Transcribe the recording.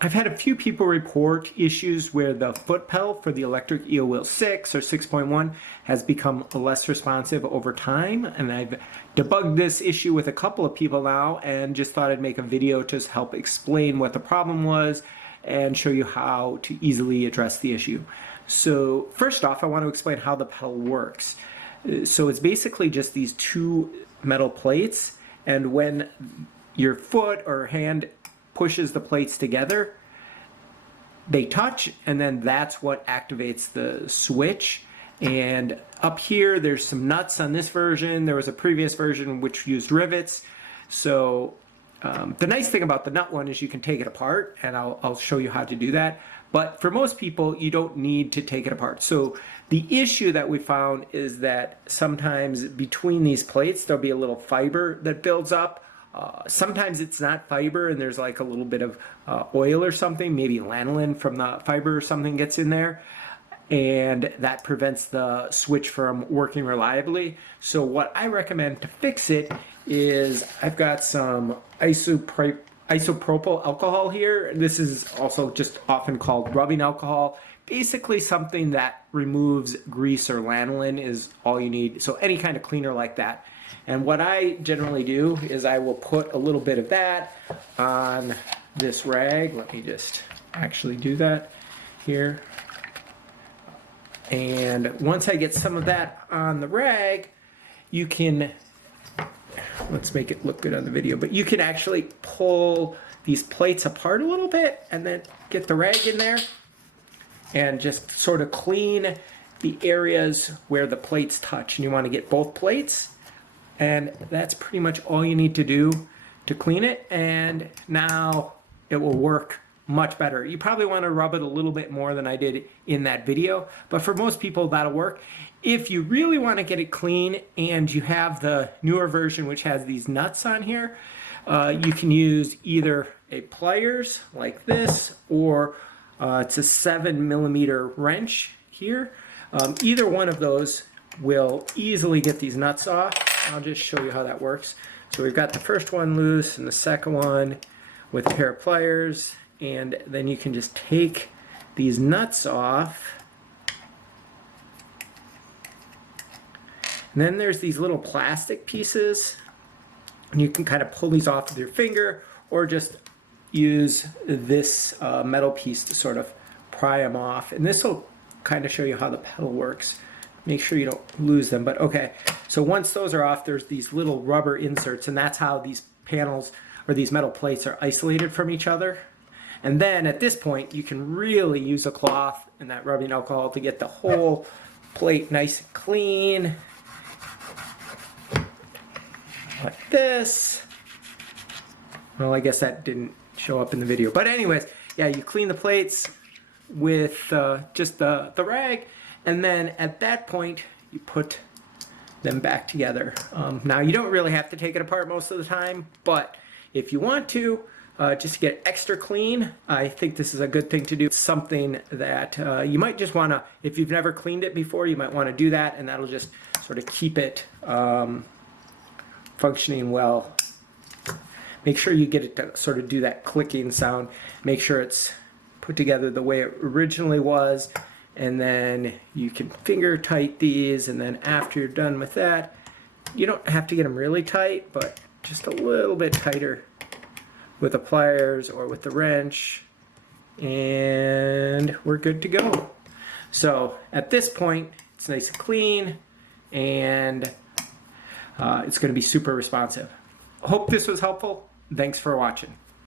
I've had a few people report issues where the foot pedal for the electric EO Wheel 6 or 6.1 has become less responsive over time, and I've debugged this issue with a couple of people now and just thought I'd make a video to help explain what the problem was and show you how to easily address the issue. So first off, I want to explain how the pedal works. So it's basically just these two metal plates, and when your foot or hand pushes the plates together, they touch, and then that's what activates the switch. And up here there's some nuts on this version. There was a previous version which used rivets. So the nice thing about the nut one is you can take it apart, and I'll show you how to do that. But for most people, you don't need to take it apart. So the issue that we found is that sometimes between these plates there'll be a little fiber that builds up. Sometimes it's not fiber and there's like a little bit of oil or something, maybe lanolin from the fiber or something gets in there, and that prevents the switch from working reliably. So what I recommend to fix it is I've got some isopropyl alcohol here. This is also just often called rubbing alcohol. Basically something that removes grease or lanolin is all you need. So any kind of cleaner like that. And what I generally do is I will put a little bit of that on this rag. Let me just actually do that here. And once I get some of that on the rag, you can, let's make it look good on the video, but you can actually pull these plates apart a little bit and then get the rag in there and just sort of clean the areas where the plates touch. And you want to get both plates. And that's pretty much all you need to do to clean it, and now it will work much better. You probably want to rub it a little bit more than I did in that video, but for most people that'll work. If you really want to get it clean and you have the newer version which has these nuts on here, you can use either a pliers like this, or it's a 7mm wrench here. Either one of those will easily get these nuts off. I'll just show you how that works. So we've got the first one loose and the second one with a pair of pliers, and then you can just take these nuts off. And then there's these little plastic pieces, and you can kind of pull these off with your finger or just use this metal piece to sort of pry them off. And this will kind of show you how the pedal works. Make sure you don't lose them. But okay, so once those are off, there's these little rubber inserts, and that's how these panels or these metal plates are isolated from each other. And then at this point, you can really use a cloth and that rubbing alcohol to get the whole plate nice and clean. Like this. Well, I guess that didn't show up in the video. But anyways, yeah, you clean the plates with just the rag. And then at that point, you put them back together. Now, you don't really have to take it apart most of the time, but if you want to, just to get extra clean, I think this is a good thing to do. It's something that you might just want to, if you've never cleaned it before, you might want to do that, and that'll just sort of keep it functioning well. Make sure you get it to sort of do that clicking sound. Make sure it's put together the way it originally was. And then you can finger tight these, and then after you're done with that, you don't have to get them really tight, but just a little bit tighter with the pliers or with the wrench, and we're good to go. So at this point, it's nice and clean, and it's going to be super responsive. Hope this was helpful. Thanks for watching.